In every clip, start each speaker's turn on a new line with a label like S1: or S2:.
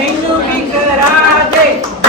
S1: ਮੈਨੂੰ ਵੀ ਕਰਾ ਦੇ।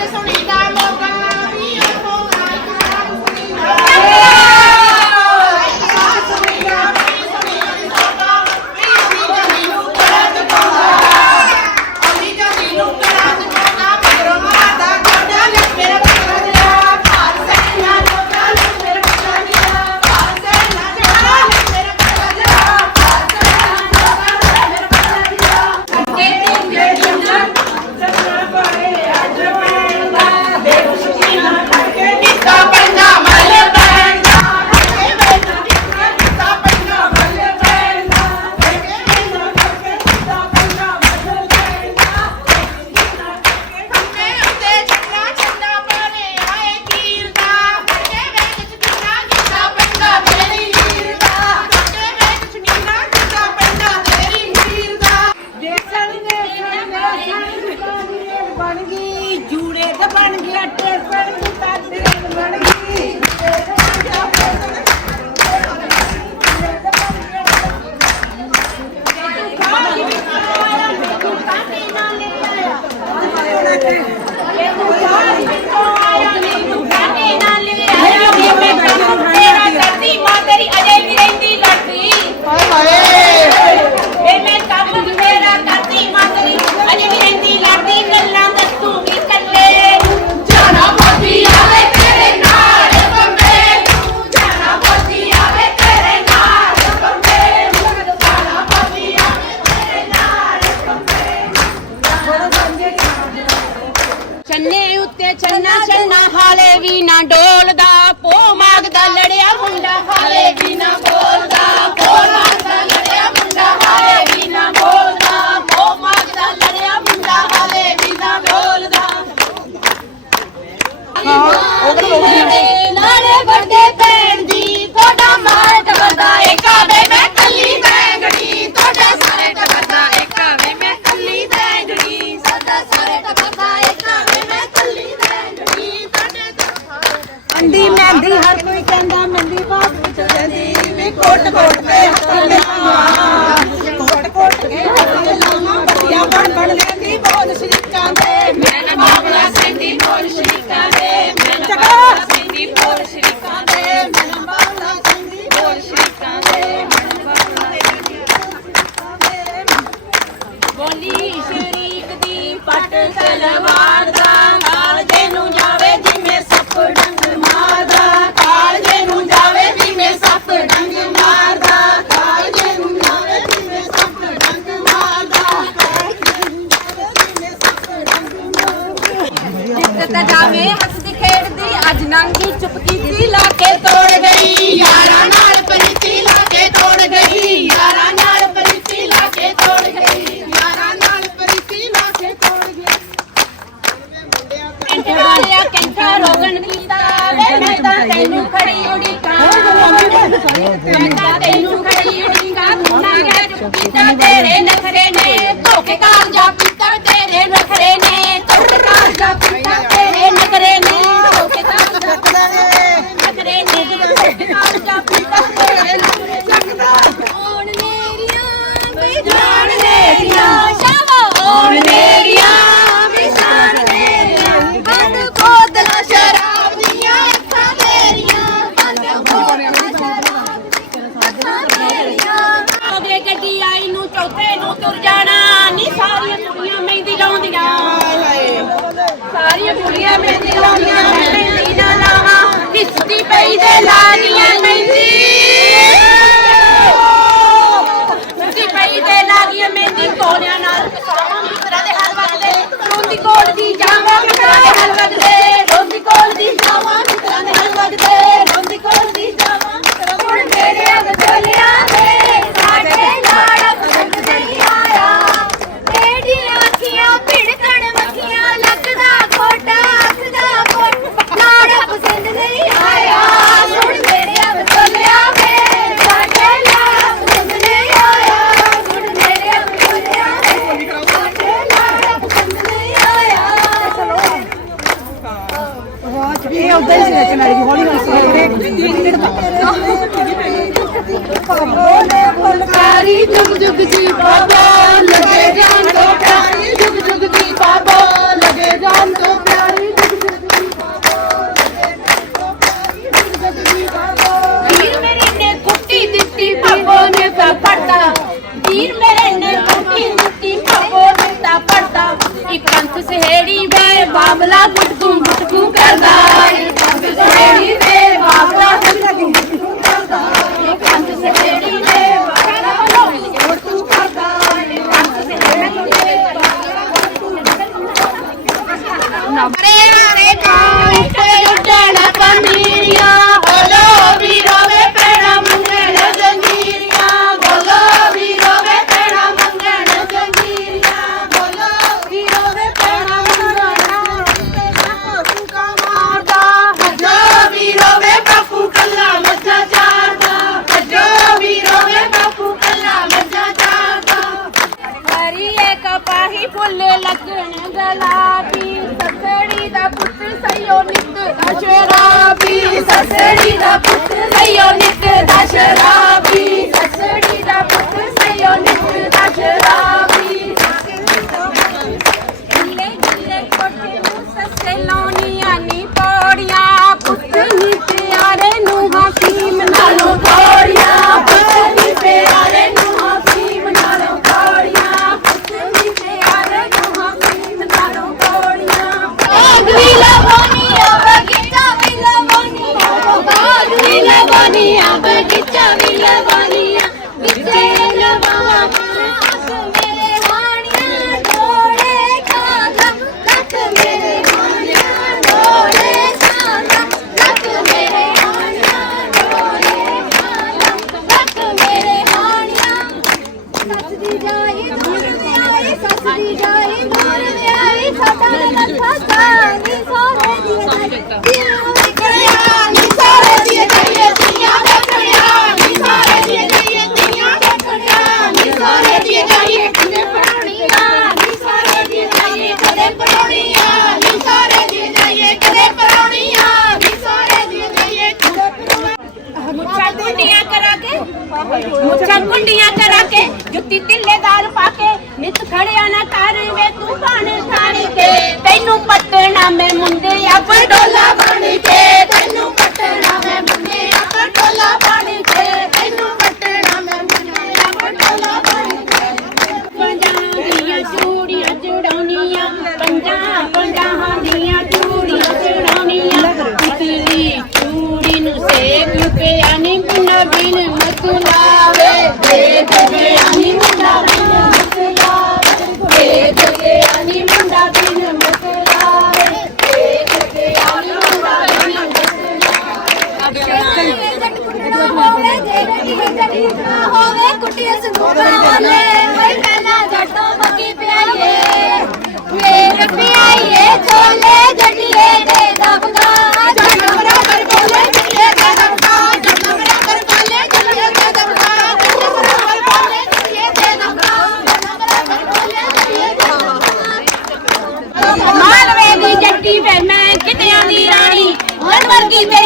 S2: 再送你一袋？
S3: বাংলা ਅੱਜ
S2: ਨੰਗੀ ਚੁਪਕੀ ਦੀ ਲਾ ਕੇ ਤੋੜ ਗਈ
S1: ਯਾਰਾਂ
S2: ਲਾਣੀਆਂ ਮਹਿੰਦੀਆਂ ਮਹਿੰਦੀ ਨਾ ਲਾਵਾਂ ਕਿਸਤੀ ਪਈ ਦੇ ਲਾਣੀਆਂ ਮਹਿੰਦੀ। ਕਿਸਤੀ ਪਈ ਦੇ ਲਾਣੀਆਂ ਮਹਿੰਦੀ ਕੋਲਿਆਂ ਨਾਲ ਕਸਾਵਾਂ, ਮਿੱਤਰਾਂ ਦੇ ਹਰ ਵਕਤ ਦੇ ਰੋਂਦੀ ਕੋਲ ਦੀ ਜਾਵਾਂ, ਮਿੱਤਰਾਂ ਦੇ ਹਰ ਵਕਤ ਦੇ ਹਰੀ ਜੁਗ ਜੁਗ ਜੀ ਬਾਬਾ ਰੱਬਰੇ ਵਾਲੇ ਕੋਈ ਉੱਡਣ ਪਨੀਰੀਆਂ ਹਲੋ ਵੀਰੋ ਦਾ ਪੁੱਤ ਸਈਓ ਨਿਤ ਮੁੱਛਾਂ ਕਰਾ ਕੇ, ਜੁੱਤੀ ਤਿੱਲੇਦਾਰ ਪਾ ਕੇ, ਨਿਤ ਖੜਿਆ ਨਾ ਕਰ ਵੇ ਤੂੰ ਭਾਣੇ ਥਾਣੀ ਤੇ। ਤੈਨੂੰ ਪੱਟਣਾ ਮੈਂ ਮੁੰਡੇ ਆ ਬਡੋਲਾ ਬਣ ਕੇ ਤੈਨੂੰ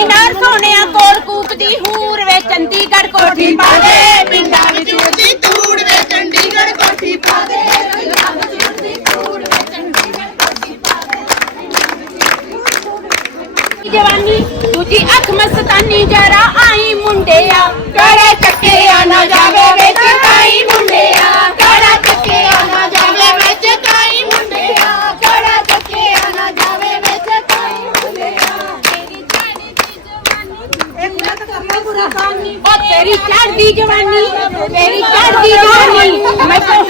S2: ਨਰ ਸੋਹਣਿਆ ਕੋਲ ਕੂਕਦੀ ਹੂਰ ਵੇ ਚੰਡੀਗੜ੍ਹ ਕੋਠੀ ਪਾ ਦੇ ਪਿੰਡਾਂ ਵਿੱਚ
S1: ਉੜਦੀ ਧੂੜ ਵੇ ਚੰਡੀਗੜ੍ਹ ਕੋਠੀ ਪਾ ਦੇ।
S2: ਜਵਾਨੀ ਦੂਜੀ ਅੱਖ ਮਸਤਾਨੀ ਜਰਾ ਆਈ ਮੁੰਡਿਆ ਕਰੇ ਚੱਕਿਆ ਨਾ
S1: ਜਾ Mandi
S4: Giovanni, very Giovanni, Mandi Giovanni,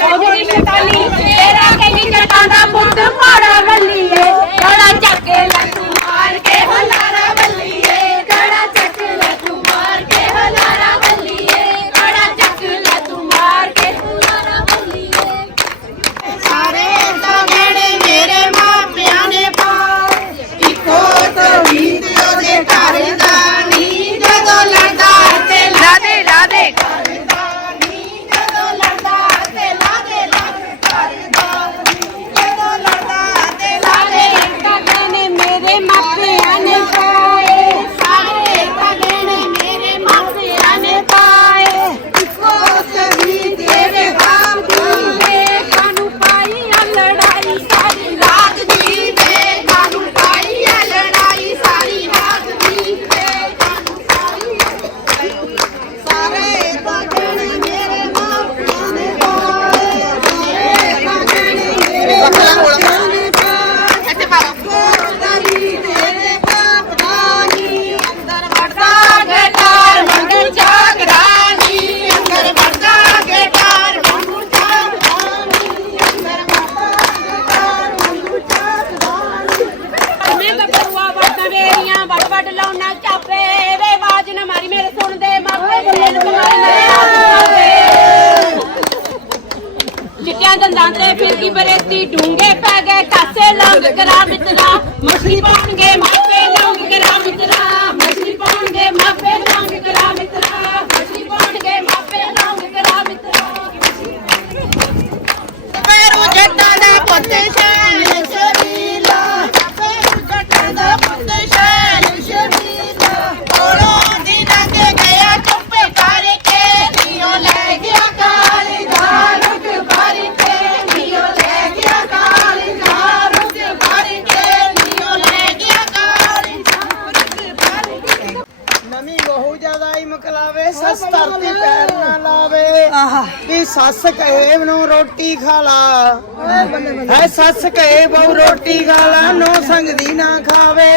S4: ਸੱਸ ਕਹੇ ਬਹੁ ਰੋਟੀ ਖਾਲਾ ਨੋ ਸੰਗਦੀ ਨਾ ਖਾਵੇ।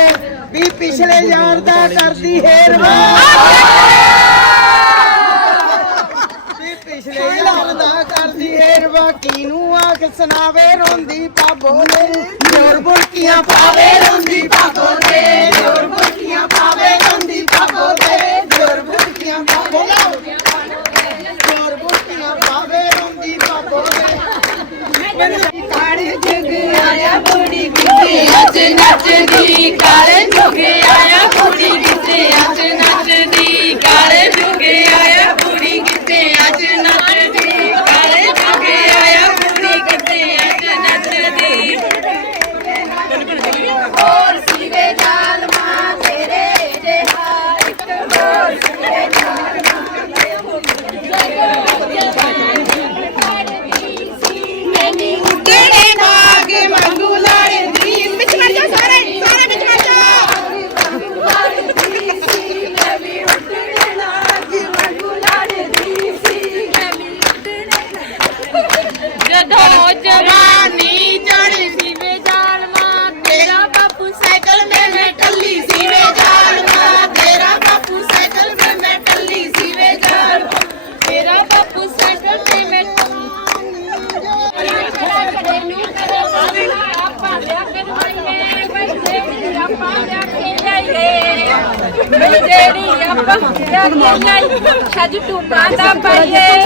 S4: ਵੀ ਪਿਛਲੇ ਯਾਰ ਦਾ ਕਰਦੀ ਹੇਰਵਾ ਵੀ। ਪਿਛਲੇ ਯਾਰ ਦਾ ਕਰਦੀ ਹੇਰਵਾ ਕਿਨੂੰ ਆਖ ਸੁਣਾਵੇ, ਰੋਂਦੀ ਪਾਬੋ ਨੇ। ਜੋਰ ਬੁਲਕੀਆਂ ਪਾਵੇ, ਰੋਂਦੀ ਪਾਬੋ ਨੇ। ਜੋਰ ਬੁਲਕੀਆਂ ਪਾਵੇ, ਰੋਂਦੀ ਪਾਬੋ ਨੇ। ਜੋਰ ਬੁਲਕੀਆਂ ਪਾਵੇ ਕਾੜੀ ਜਗ ਆਇਆ ਬੁੜੀ ਗੁੱਡੀ
S2: ਨੱਚ ਨੱਚਦੀ ਕਰ ਜੁਗ ਆਇਆ ਜਿਹੜੀ ਆਪਾਂ ਸਾਜ ਟੁੰਡਾ ਪਾਈਏ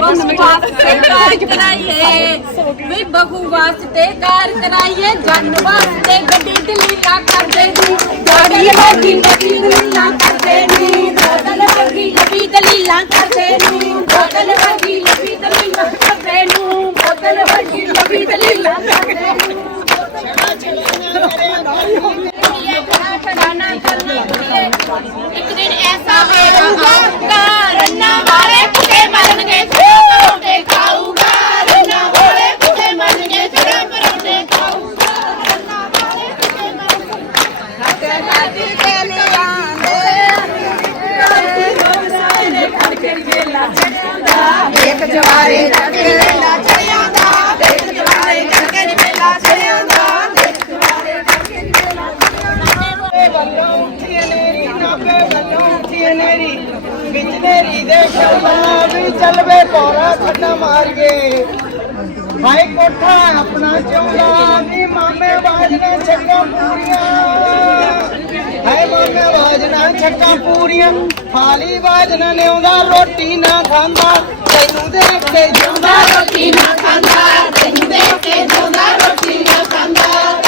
S2: ਬਸ ਵਾਸਤੇ ਕਾਰ ਕਰਾਈਏ, ਵੀ ਬਹੂ ਵਾਸਤੇ ਕਾਰ ਕਰਾਈਏ ਜਨ ਵਾਸਤੇ ਗੱਡੀ ਢਿੱਲਾ ਕਰਦੇ ਨੀ ਗਾੜੀ ਲੱਗੀ ਲੱਗੀ ਢਿੱਲਾ ਕਰਦੇ ਨੀ ਬੋਤਲ ਲੱਗੀ ਲੱਗੀ ਢਿੱਲਾ ਕਰਦੇ ਨੀ ਬੋਤਲ ਲੱਗੀ ਲੱਗੀ ਢਿੱਲਾ ਕਰਦੇ ਨੀ ਬੋਤਲ ਲੱਗੀ ਲੱਗੀ ਢਿੱਲਾ ਕਰਦੇ ਨੀ ਇਹ ਇੱਕ ਦਿਨ ਐਸਾ ਹੋਊਗਾ ਰੰਨਾ ਵਾਲੇ ਕੁੱਤੇ ਵੱਲੋਂ
S4: ਵਿੱਚ ਨੇਰੀ ਦੇ ਸ਼ਰਮਾ ਵੀ ਚੱਲਵੇ ਕੋਰਾ ਖੱਡਾ ਮਾਰੀਏ। ਭਾਈ ਕੋਠਾ ਆਪਣਾ ਚੌੜਾ ਵੀ ਮਾਮੇ ਬਾਜਣਾ ਛੱਕਾਂ ਪੂਰੀਆਂ। ਹਾਏ, ਮਾਮੇ ਬਾਜਣਾ ਛੱਕਾਂ ਪੂਰੀਆਂ। ਖਾਲੀ ਬਾਜਣਾ ਲਿਆਉਂਦਾ, ਰੋਟੀ ਨਾ ਖਾਂਦਾ, ਤੈਨੂੰ ਦੇਖ ਕੇ ਜਿਉਂਦਾ।
S2: ਰੋਟੀ ਨਾ ਖਾਂਦਾ, ਤੈਨੂੰ ਦੇਖ ਕੇ ਜਿਉਂਦਾ, ਰੋਟੀ ਨਾ ਖਾਂਦਾ।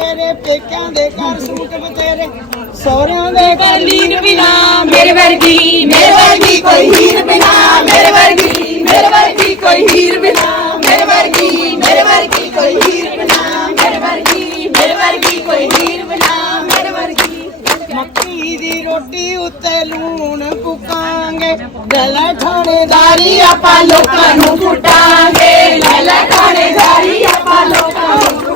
S4: ਬਥੇਰੇ ਪੇਕਿਆਂ ਦੇ ਘਰ ਸੂਟ ਬਥੇਰੇ ਸਹੁਰਿਆਂ ਦੇ ਘਰ ਲੀਨ ਬਿਨਾ
S2: ਮੇਰੇ ਵਰਗੀ ਮੇਰੇ ਵਰਗੀ ਕੋਈ ਹੀਰ ਬਿਨਾ ਮੇਰੇ ਵਰਗੀ ਮੇਰੇ ਵਰਗੀ ਕੋਈ ਹੀਰ ਬਿਨਾ ਮੇਰੇ ਵਰਗੀ ਮੇਰੇ ਵਰਗੀ ਕੋਈ ਹੀਰ ਬਿਨਾ ਮੇਰੇ ਵਰਗੀ ਮੇਰੇ ਵਰਗੀ ਕੋਈ ਹੀਰ ਬਿਨਾ ਮੇਰੇ ਵਰਗੀ।
S4: ਮੱਕੀ ਦੀ ਰੋਟੀ ਉੱਤੇ ਲੂਣ ਪੁਕਾਂਗੇ ਗਲਾ ਥਾਣੇਦਾਰੀ
S2: ਆਪਾਂ ਲੋਕਾਂ ਨੂੰ ਕੁੱਟਾਂਗੇ ਲੈ ਲੈ ਥਾਣੇਦਾਰੀ ਆਪਾਂ ਲੋਕਾਂ ਨੂੰ